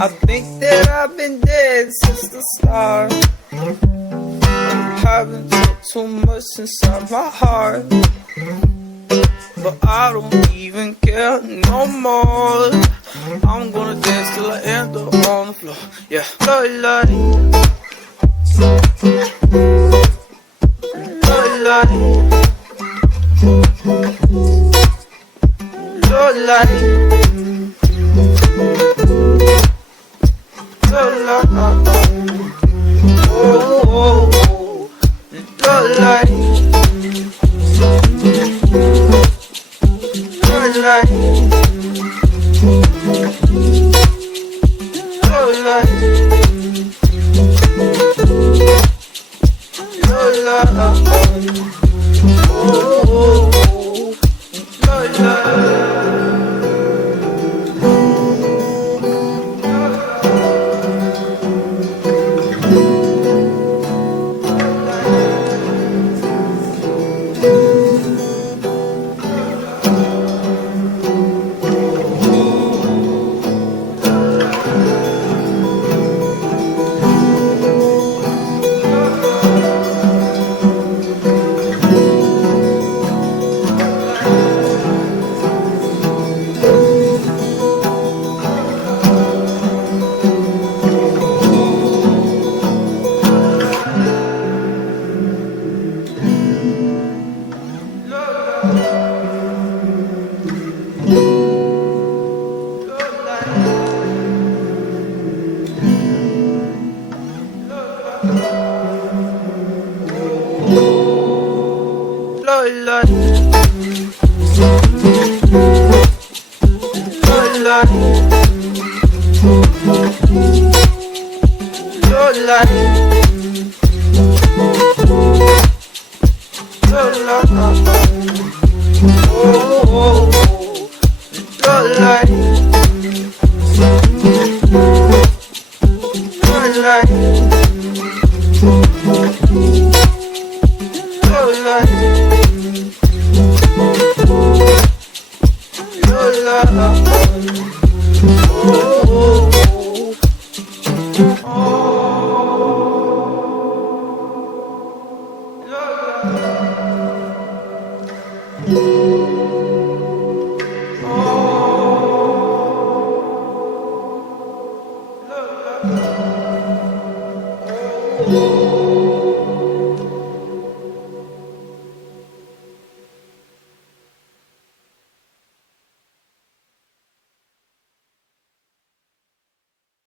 I think that I've been dead since the start. Haven't took too much inside my heart, but I don't even care no more. I'm gonna dance till I end up on the floor. Yeah, Lord, Lord, Lord, Lord, Lord. Oh,